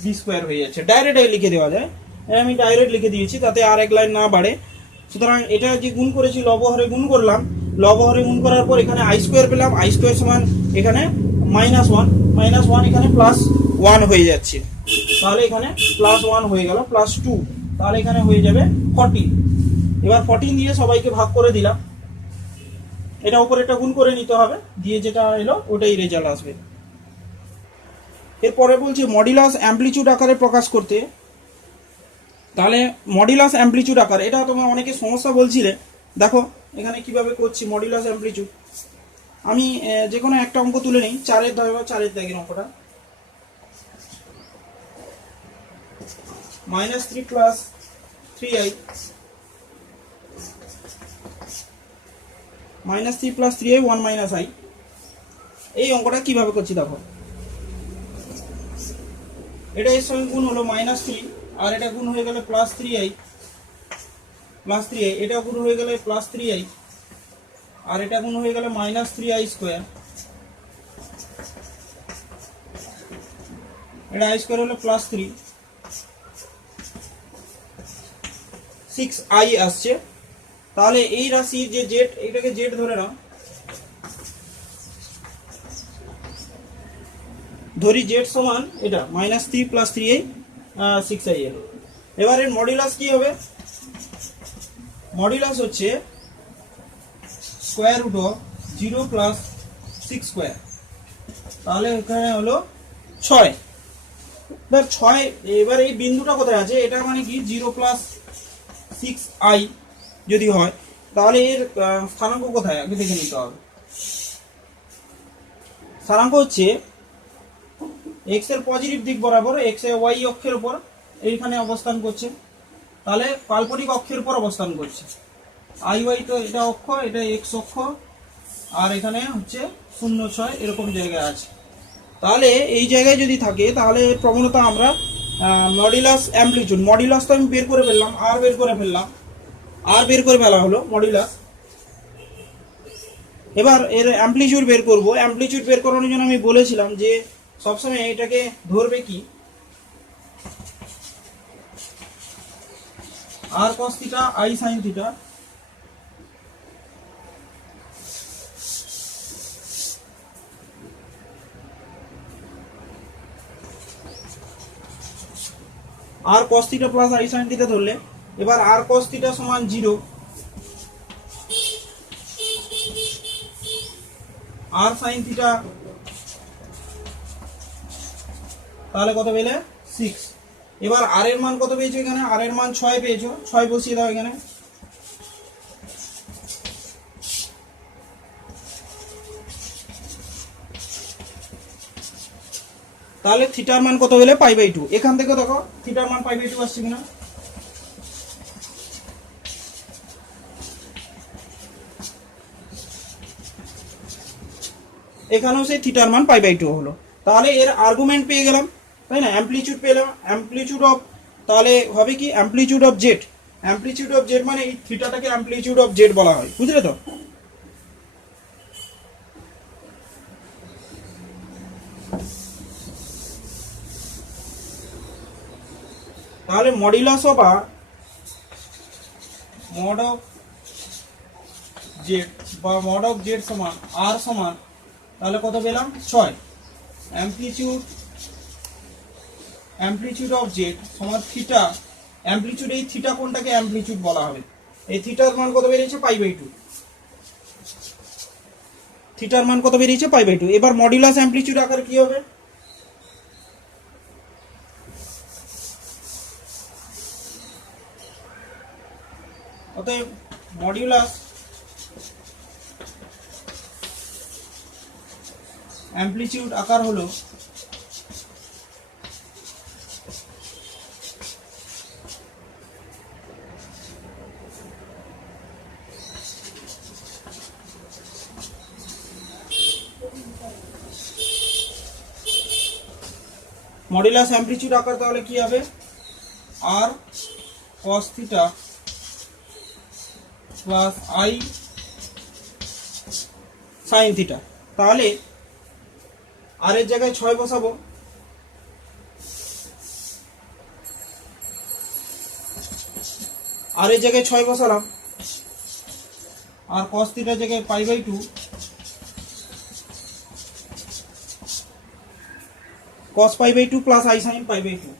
B square হয়ে যাচ্ছে। ডাইরেক্ট লিখে দেওয়া যায়, আমি ডাইরেক্ট লিখে দিয়েছি তাতে আর এক লাইন না বাড়ে। সুতরাং এটা যে গুণ করেছি লব হরে গুণ করলাম, লব হরে গুণ করার পর এখানে আই স্কোয়ার পেলাম, আই স্কোয়ার সমান এখানে -1 এখানে +1 হয়ে যাচ্ছে, তাহলে এখানে +1 হয়ে গেল +2, তাহলে এখানে হয়ে যাবে 14। এবার 14 দিয়ে সবাইকে ভাগ করে দিলাম, এটা উপরে একটা গুণ করে নিতে হবে, দিয়ে যেটা এলো ওটাই রেজাল্ট আসবে। এরপরে বলছি মডুলাস অ্যামপ্লিটিউড আকারে প্রকাশ করতে। তাহলে মডুলাস অ্যামপ্লিটিউড আকার, এটা তোমরা অনেকে সমস্যা বলছিলে, দেখো এখানে কিভাবে করছি মডুলাস অ্যামপ্লিটিউড। আমি যে কোনো একটা অঙ্ক তুলে নিই, 4-এর দাগের অঙ্কটা। -3 + 3i -3 + 3i 1 - i, এই অঙ্কটা কিভাবে করছি দেখো। এটা এর সঙ্গে গুণ হলো -3 আর এটা গুণ হয়ে গেলে +3i, এটা গুণ হয়ে গেলে +3i আর এটা গুণ হয়ে গেলে -3i², এটা i² হলো +3, 6i আসছে। তাহলে এই রাশি যে জেড, এটাকে জেড ধরে নাও, ধরি জেড সমান এটা -3 + 3i 6i এর। এবার এর মডুলাস কি হবে? মডুলাস হচ্ছে √0 + 6², তাহলে এখানে হলো 6। এবার 6, এবার এই বিন্দুটা কোথায় আছে? এটা মানে কি 0 + 6i যদি হয় তাহলে এর স্থানাঙ্ক কোথায় আগে দেখে নিতে হবে। স্থানাঙ্ক হচ্ছে এক্স এর পজিটিভ দিক বরাবর, এক্স এর ওয়াই অক্ষের উপর এইখানে অবস্থান করছে, তাহলে কাল্পনিক অক্ষের উপর অবস্থান করছে। আই ওয়াই তো এটা অক্ষ, এটা এক্স অক্ষ, আর এখানে হচ্ছে 0, 6 এরকম জায়গায় আছে। তাহলে এই জায়গায় যদি থাকে তাহলে এর প্রবণতা আমরা মডুলাস অ্যামপ্লিটিউড, মডুলাস তো আমি বের করে ফেললাম, আর বের করে ফেলা হলো মডুলাস। এবার এর অ্যামপ্লিটিউড বের করব। অ্যামপ্লিটিউড বের করানোর জন্য আমি বলেছিলাম যে সবসময় এটাকে ধরবে কি আর cos θ i sin θ, R cos θ + i sin θ ধরলে, এবার আর cos θ সমান 0, আর sin θ তাহলে কত পেলে 6। এবার আর এর মান কত পেয়েছো? এখানে আর এর মান 6 পেয়েছো, 6 বসিয়ে দাও এখানে। তাহলে থিটার মান কত হলে π/2। এখান থেকে দেখো থিটার মান π/2 আসছে কিনা। এখানেও সেই থিটার মান π/2 হলো। তাহলে এর আর্গুমেন্ট পেয়ে গেলাম, তাই না? অ্যামপ্লিটিউড পেলাম, অ্যামপ্লিটিউড অফ, তাহলে হবে কি amplitude of Z. Amplitude of Z মানে এই থিটাটাকে অ্যামপ্লিটিউড অফ জেড বলা হয়, বুঝলে তো? তাহলে modulus of r, mod of z বা মড অফ জেড সমান আর সমান, তাহলে কত পেলাম 6। অ্যামপ্লিটিউড অফ জেড সমান থিটা অ্যামপ্লিটিউড, এই থিটা কোণটাকে অ্যামপ্লিটিউড বলা হবে। এই থিটার মান কত বেরিয়েছে? π/2। থিটার মান কত বেরিয়েছে? π/2। এবার মডুলাস অ্যামপ্লিটিউড আকারে কি হবে? অতএব মডুলাস অ্যামপ্লিটিউড আকার হলো মডুলাস অ্যামপ্লিটিউড আকার তাহলে কি হবে? আর cos theta plus i sine theta. তাহলে আর এর জায়গায় 6 বসাবো, আর এর জায়গায় 6 বসালাম, আর cos থিটার জায়গায় π/2, cos π/2 প্লাস আই সাইন π/2।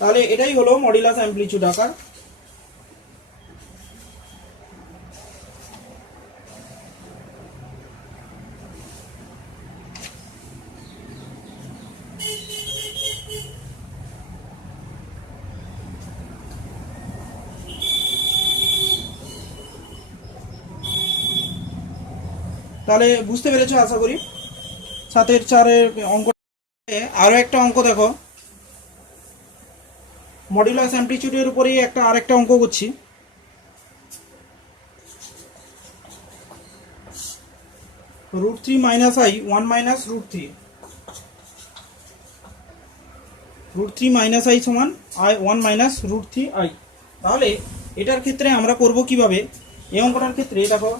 তাহলে এটাই হলো মডুলাস অ্যামপ্লিটিউড আকার। তাহলে বুঝতে পেরেছো আশা করি। 7-এর 4-এর অঙ্ক। আরো একটা অঙ্ক দেখো, মডুলাস অ্যামপ্লিটিউডের উপরেই আরেকটা অঙ্ক করছি। √3 - i 1 - √3, √3 - i সমান i 1 - √3i। তাহলে এটার ক্ষেত্রে আমরা করব কিভাবে? এই অঙ্কটার ক্ষেত্রে দেখো,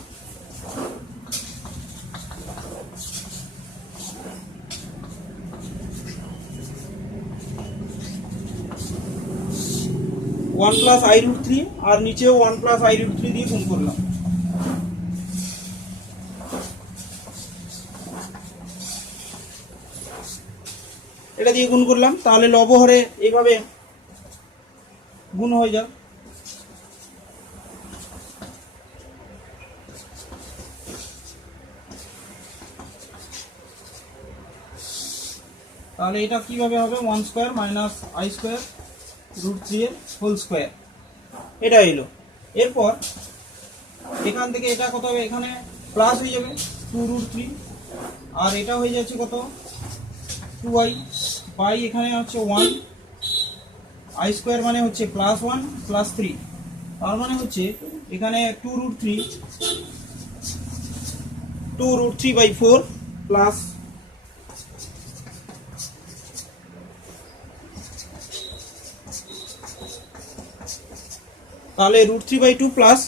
ওয়ান প্লাস i√3 আর নিচেও 1 প্লাস i√3 দিয়ে গুণ করলাম। এটা দিয়ে গুণ করলাম, তাহলে লবহরে এইভাবে গুণ হয়ে যাবে। তাহলে এটা কিভাবে হবে? 1² - i² √3 এর হোল স্কোয়ার। এটা এলো। এরপর এখান থেকে এটা কত হবে? এখানে প্লাস হয়ে যাবে 2√3, আর এটা হয়ে যাচ্ছে কত? 2i বাই এখানে হচ্ছে 1, i² মানে হচ্ছে +1 + 3, তার মানে হচ্ছে এখানে 2√3/4 প্লাস তাহলে √3/2 প্লাস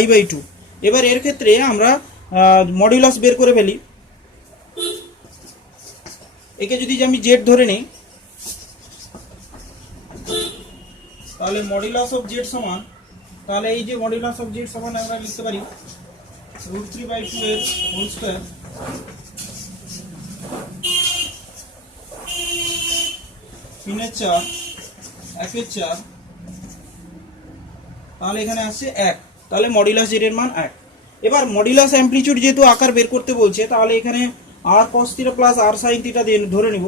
i/2। এবার এর ক্ষেত্রে আমরা মডুলাস বের করে ফেলি। একে যদি আমি জেড ধরে নিই, তাহলে মডুলাস অফ জেড সমান, তাহলে এই যে মডুলাস অফ জেড সমান আমরা লিখতে পারি √3/2 এর হোল স্কয়ার তিনের 4 1-এর 4, তাহলে এখানে আসছে 1। তাহলে মডুলাস জেড এর মান 1। এবার মডুলাস অ্যামপ্লিটিউড যেহেতু আকার বের করতে বলছে, তাহলে এখানে আর cos থিটা প্লাস আর sin থিটা দিয়ে ধরে নিব।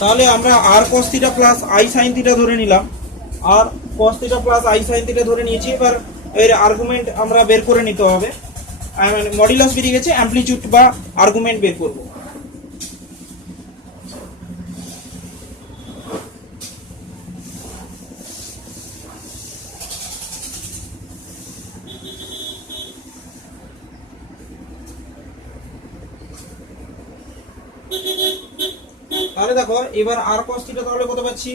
তাহলে আমরা আর cos theta plus I sin theta ধরে নিলাম, আর cos theta plus I sin theta ধরে নিয়েছি। এবার এর আর্গুমেন্ট আমরা বের করে নিতে হবে। মডুলাস বেরিয়ে গেছে, অ্যামপ্লিটিউড বা আর্গুমেন্ট বের করব। তাহলে দেখো এবার আর cos থিটা তাহলে কত পাচ্ছি?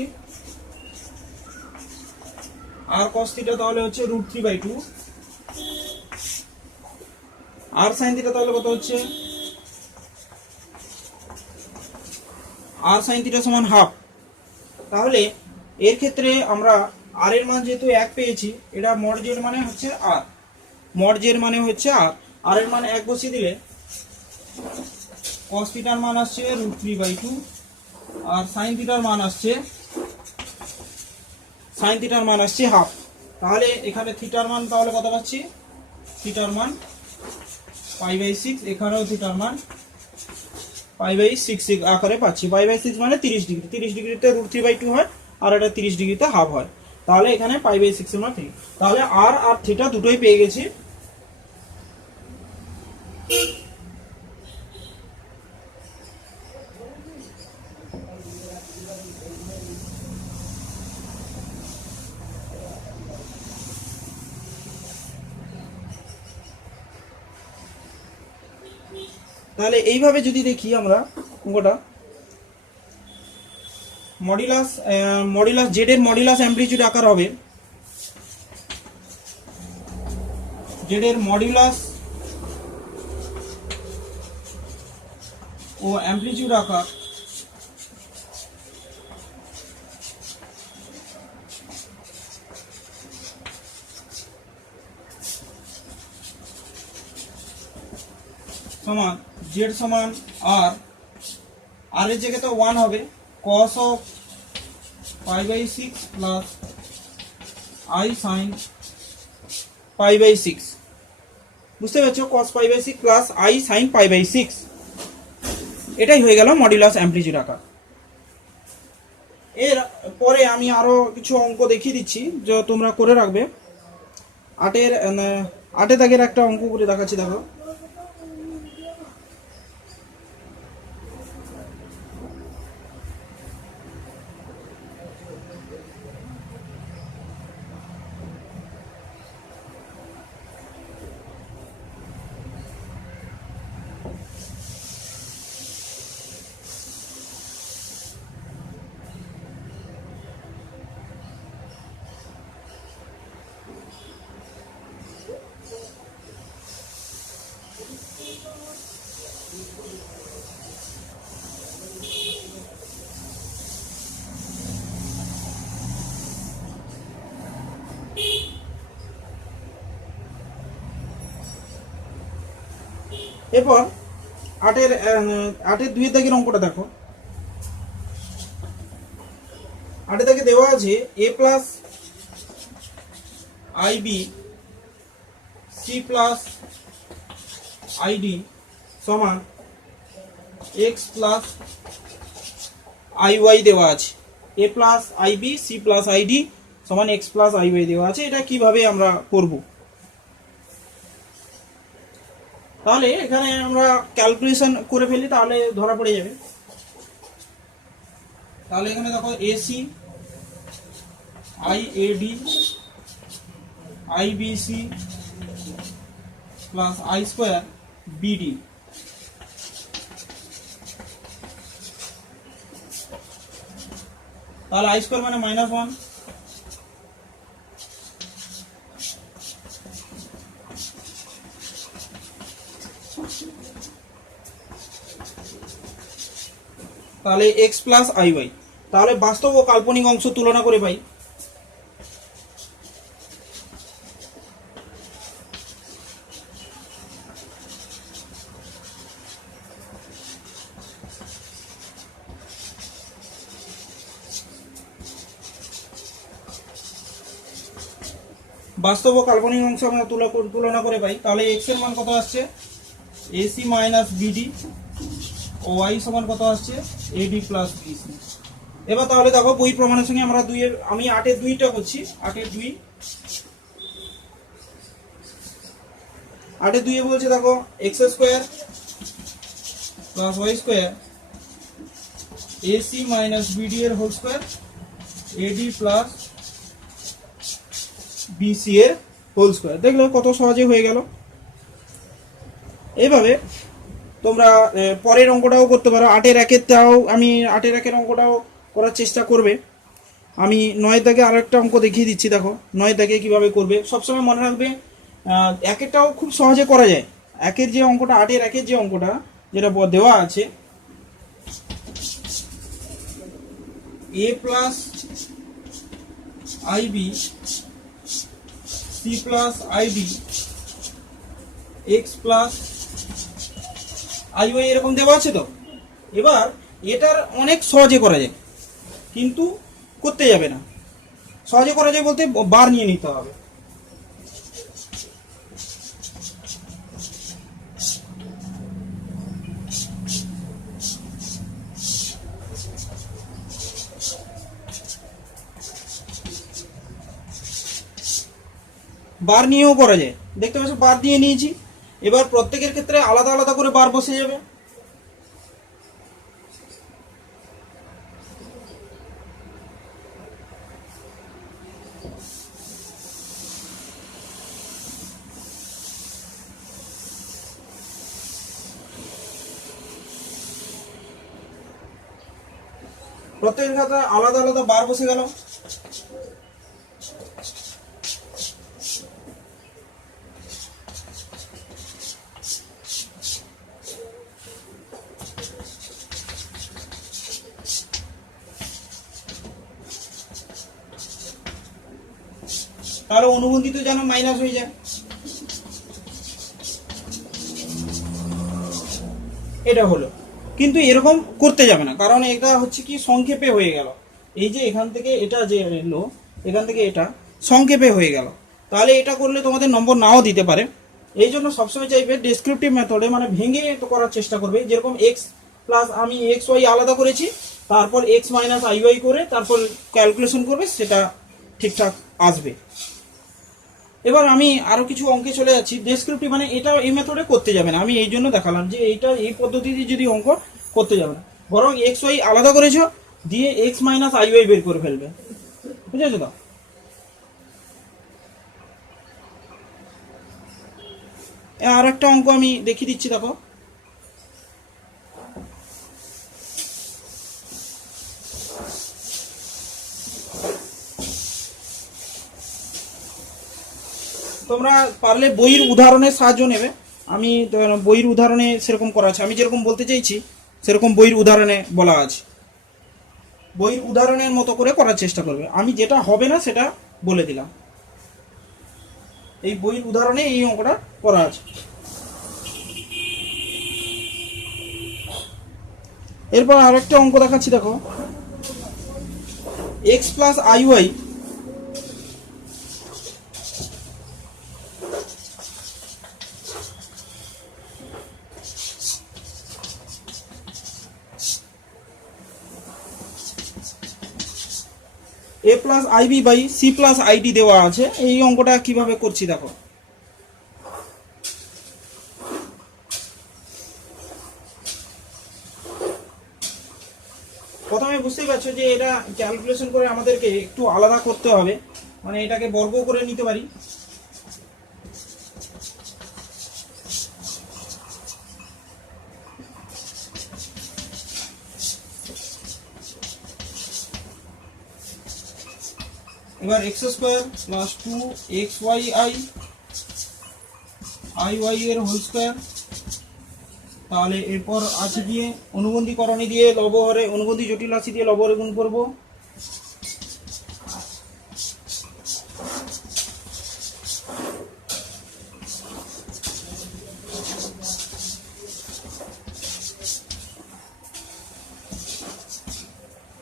আর cos থিটা তাহলে হচ্ছে √3/2, আর sin থিটা তাহলে কত হচ্ছে? আর sin থিটা সমান হাফ। তাহলে এর ক্ষেত্রে আমরা আর এর মান যেহেতু 1 পেয়েছি, এটা মড জেড মানে হচ্ছে আর, মড জের মানে হচ্ছে আর, আর এর মান 1 বসিয়ে দিলে cos থিটার মান আসছে √3/2 আর sin থিটার মান আসছে হাফ। তাহলে এখানে থিটার মান তাহলে কত পাচ্ছি, থিটার মান π/6, এখানেও থিটার মান π/6 আকারে পাচ্ছি। π/6 মানে 30 ডিগ্রি, 30 ডিগ্রিতে √3/2 হয় আর এটা 30 ডিগ্রিতে হাফ হয়। তাহলে এখানে π/6 এর মান 3। তাহলে আর আর থিটা দুটোই পেয়ে গেছি। তাহলে এইভাবে যদি দেখি আমরা অঙ্কটা, মডুলাস জেড এর মডুলাস অ্যামপ্লিটিউড আকার হবে, জেড এর মডুলাস ও অ্যামপ্লিটিউড আকার সমান জেড সমান আর, আর এর জায়গাতে 1 হবে, cos of π/6 plus i sin π/6। বুঝতে পারছো, cos π/6 প্লাস i sin π/6, এটাই হয়ে গেল মডুলাস অ্যামপ্লিটিউড আকার। এর পরে আমি আরো কিছু অঙ্ক দেখিয়ে দিচ্ছি যা তোমরা করে রাখবে। 8 দাগের একটা অঙ্ক করে দেখাচ্ছি, দেখো। এরপর 8-এর 2 দাগের অঙ্কটা দেখো। 8 দাগে দেওয়া আছে a plus ib c plus id সমান x প্লাস iy দেওয়া আছে। a plus ib c plus id সমান x প্লাস iy দেওয়া আছে। এটা কিভাবে আমরা করব? তাহলে এখানে আমরা ক্যালকুলেশন করে ফেলি, তাহলে ধরা পড়ে যাবে। তাহলে এখানে দেখো AC IAD IBC plus I square BD, তাহলে I স্কয়ার মানে -1, তাহলে x প্লাস iy। তাহলে বাস্তব ও কাল্পনিক অংশ তুলনা করে পাই। বাস্তব ও কাল্পনিক অংশ আমরা তুলনা করে পাই। তাহলে x এর মান কত আসছে, AC মাইনাস BD, ও y সমান কত আসছে, AD প্লাস BC। এবার তাহলে দেখো বই প্রমাণের সঙ্গে আমরা আমি 8-এর 2টা করছি। 8-এর 2 বলছে দেখো x square plus y square AC minus BD এর whole square AD plus BC এর হোল স্কয়ার। দেখলে কত সহজে হয়ে গেল। এইভাবে তোমরা পরের অঙ্কটাও করতে পারো। 8-এর 1-এরটাও আমি 8-এর 1-এর অঙ্কটাও করার চেষ্টা করবে। আমি 9 দাগে আরেকটা অঙ্ক দেখিয়ে দিচ্ছি, দেখো 9 দাগে কিভাবে করবে। সবসময় মনে রাখবে 1-এরটাও খুব সহজে করা যায়। 1-এর যে অঙ্কটা, 8-এর 1-এর যে অঙ্কটা যেটা দেওয়া আছে, a plus IB C plus ID x plus I y এরকম দেওয়া আছে। তো এবার এটার অনেক সহজে করা যায়, কিন্তু করতে যাবে না। সহজে করা যায় বলতে বার নিয়ে নিতে হবে। বার নিয়েও করা যায়, দেখতে পাচ্ছ বার দিয়ে নিয়েছি। এবার প্রত্যেকের ক্ষেত্রে আলাদা আলাদা করে বার বসে যাবে। প্রত্যেকের ক্ষেত্রে আলাদা আলাদা বার বসে গেল। তাহলে অনুবন্ধিত যেন মাইনাস হয়ে যায়। এটা হলো, কিন্তু এরকম করতে যাবে না, কারণ এটা হচ্ছে কি সংক্ষেপে হয়ে গেল। এই যে এখান থেকে এটা যে এলো, এখান থেকে এটা সংক্ষেপে হয়ে গেল, তাহলে এটা করলে তোমাদের নম্বর নাও দিতে পারে। এই জন্য সবসময় চাইবে ডেসক্রিপটিভ মেথডে, মানে ভেঙে তো করার চেষ্টা করবে। যেরকম এক্স প্লাস আমি এক্স ওয়াই আলাদা করেছি, তারপর এক্স মাইনাস আই ওয়াই করে তারপর ক্যালকুলেশন করবে, সেটা ঠিকঠাক আসবে। এবার আমি আরো কিছু অঙ্কে চলে যাচ্ছি। ডেসক্রিপটিভ মানে এটা এই মেথডে করতে যাবে না, আমি এই জন্য দেখালাম যে এইটা এই পদ্ধতিতে যদি অঙ্ক করতে যাবে না, বরং এক্স ওয়াই আলাদা করেছো দিয়ে এক্স মাইনাস আই ওয়াই বের করে ফেলবে। বুঝেছো তো? আর একটা অঙ্ক আমি দেখিয়ে দিচ্ছি, দেখো। তোমরা পারলে বইয়ের উদাহরণের সাহায্য নেবে। আমি বইয়ের উদাহরণে সেরকম করা আছে, আমি যেরকম বলতে চাইছি সেরকম বইয়ের উদাহরণে বলা আছে। বইয়ের উদাহরণের মতো করে করার চেষ্টা করবে। আমি যেটা হবে না সেটা বলে দিলাম। এই বইয়ের উদাহরণে এই অঙ্কটা করা আছে। এরপর আরেকটা অঙ্ক দেখাচ্ছি, দেখো। X plus I Y A plus i b by c plus i d দেওয়া আছে। এই অঙ্কটা কিভাবে করছি দেখো। প্রথমে বুঝতেই পারছো যে এটা ক্যালকুলেশন করে আমাদেরকে একটু আলাদা করতে হবে, মানে এটাকে বর্গ করে নিতে পারি। এবার x square plus 2xy i y এর হোল স্কোয়ার। তাহলে এরপর আছে গিয়ে অনুবন্ধীকরণী দিয়ে লবহরে, অনুবন্ধী জটিল রাশি দিয়ে লবহরে গুণ করব।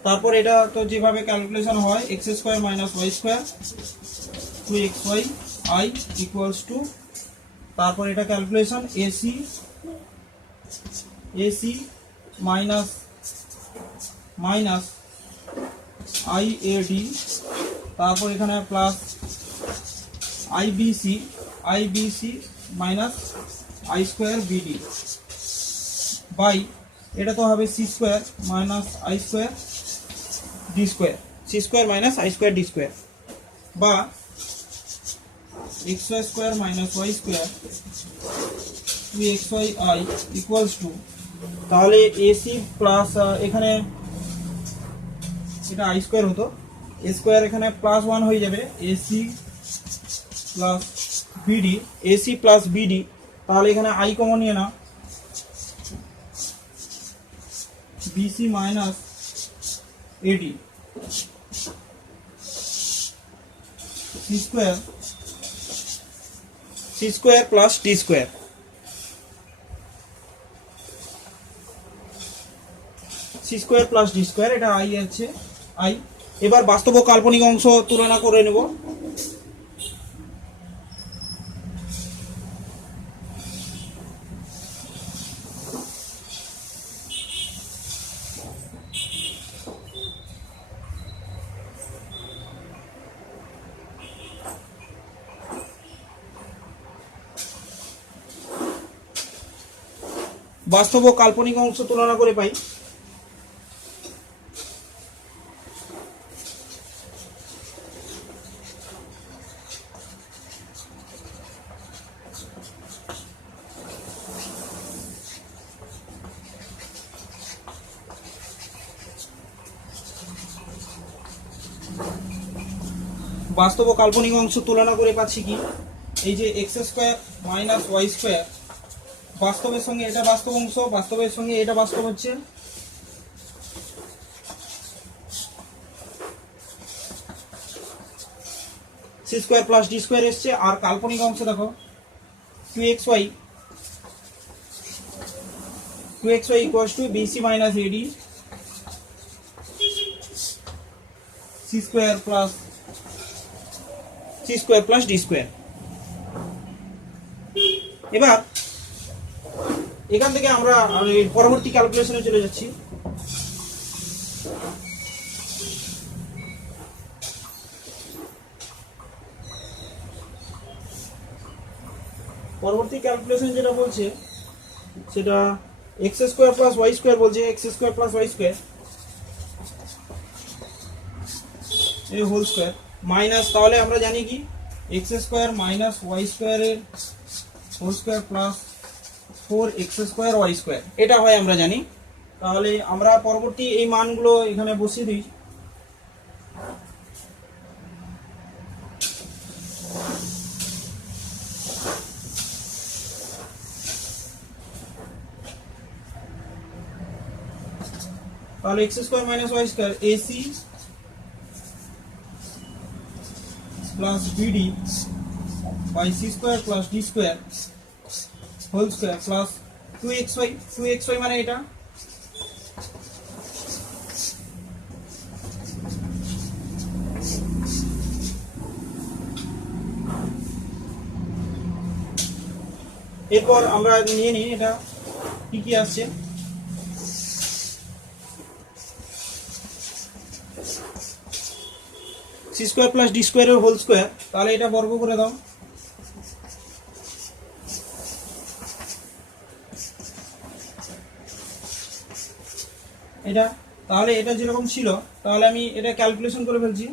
তারপর এটা তো যেভাবে ক্যালকুলেশন হয়, X square minus Y square 2xy I equals to, তারপর এটা calculation AC minus minus I A D, তারপর এখানে plus I B C minus I square B D by, এটা তো হবে C square minus I square D square, C square minus I square D square, বা X Y square minus Y square 2xy I equals to, তাহলে AC plus এখানে এটা I square হতো, এ square এখানে plus 1 হয়ে যাবে, এসি প্লাস বিডি, তাহলে এখানে আই কমন নিয়ে না, b c minus a d c square plus D square. C square plus D square, এটা আই আছে আই। এবার বাস্তব ও কাল্পনিক অংশ তুলনা করে নেব। বাস্তব ও কাল্পনিক অংশ তুলনা করে পাই বাস্তব ও কাল্পনিক অংশ তুলনা করে পাচ্ছি কি, এই যে x square minus Y square, বাস্তবের সঙ্গে এটা বাস্তব অংশ, বাস্তবের সঙ্গে এটা বাস্তব হচ্ছে। C square plus D square এসছে। আর কাল্পনিক অংশ দেখো two x y equals to b c minus a d c square plus D square. এবার এখান থেকে আমরা পরবর্তী ক্যালকুলেশনে চলে যাচ্ছি। পরবর্তী ক্যালকুলেশন যেটা বলছে সেটা X square plus Y square বলছে, X square plus Y square এই হোল স্কোয়ার মাইনাস, তাহলে আমরা জানি কি এক্স স্কোয়ার মাইনাস ওয়াই স্কোয়ারের whole square plus 4x square Y square, এটা হয় আমরা জানি। তাহলে আমরা পরবর্তী এই মানগুলো এখানে বসিয়ে দিই। তাহলে x square minus Y square a c plus b d by C square plus D square whole square plus 2xy মানে এটা এরপর আমরা নিয়ে নিই এটা কি কি আসছে। সি স্কোয়ার প্লাস ডি স্কোয়ারের হোল স্কোয়ার, তাহলে এটা বর্গ করে দাও। এটা তাহলে এটা যেরকম ছিল, তাহলে আমি এটা ক্যালকুলেশন করে ফেলছি।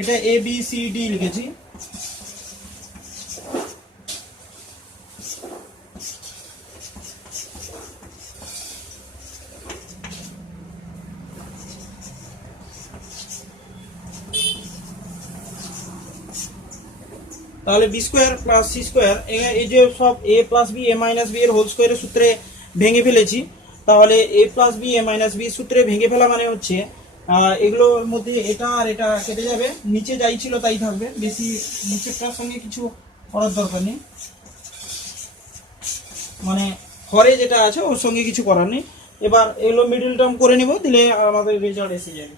এটা এ বি সি ডি লিখেছি। তাহলে b square plus c square, এই যে সব a plus b a minus b এর হোল স্কোয়ারের সূত্রে ভেঙে ফেলেছি। তাহলে এ plus b a minus b সূত্রে ভেঙে ফেলা মানে হচ্ছে এগুলোর মধ্যে এটা আর এটা কেটে যাবে, নিচে যাই ছিল তাই থাকবে, বেশি নিচেরটার সঙ্গে কিছু করার দরকার নেই, মানে হরে যেটা আছে ওর সঙ্গে কিছু করার নেই। এবার এগুলো মিডল টার্ম করে নিব, দিলে আমাদের রেজাল্ট এসে যাবে।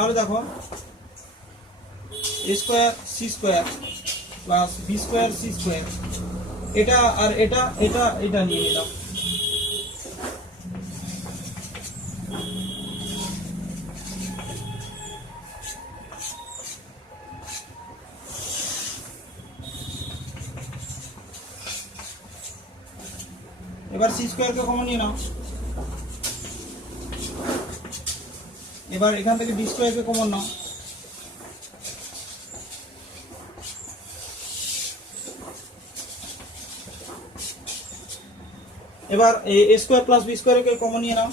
তাহলে দেখো A square C square plus B square C square, এটা আর এটা এটা এটা নিয়ে নিলাম। এবার সি স্কোয়ারকে কমন নিয়ে নাও। এবার এখান থেকে ডি স্কোয়ারকে কমন নাও। এবার এ স্কোয়ার প্লাস বি স্কোয়ারকে কমন নিয়ে নাও।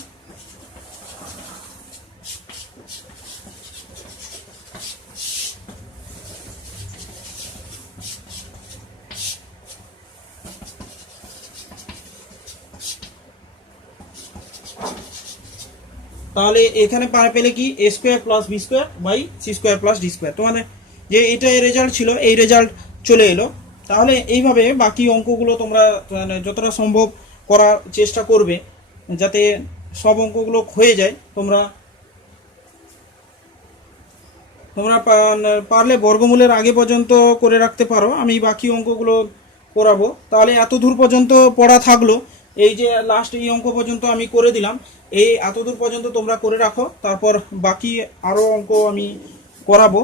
তাহলে এখানে পেলে কি A square plus B square by C square plus D square. তোমাদের যে এটা রেজাল্ট ছিল এই রেজাল্ট চলে এলো। তাহলে এইভাবে বাকি অঙ্কগুলো তোমরা মানে যতটা সম্ভব করার চেষ্টা করবে যাতে সব অঙ্কগুলো হয়ে যায়। তোমরা পারলে বর্গমূলের আগে পর্যন্ত করে রাখতে পারো, আমি বাকি অঙ্কগুলো করাবো। তাহলে এত দূর পর্যন্ত পড়া থাকলো, এই যে লাস্ট এই অঙ্ক পর্যন্ত আমি করে দিলাম, এই এত দূর পর্যন্ত তোমরা করে রাখো, তারপর বাকি আরও অঙ্ক আমি করাবো।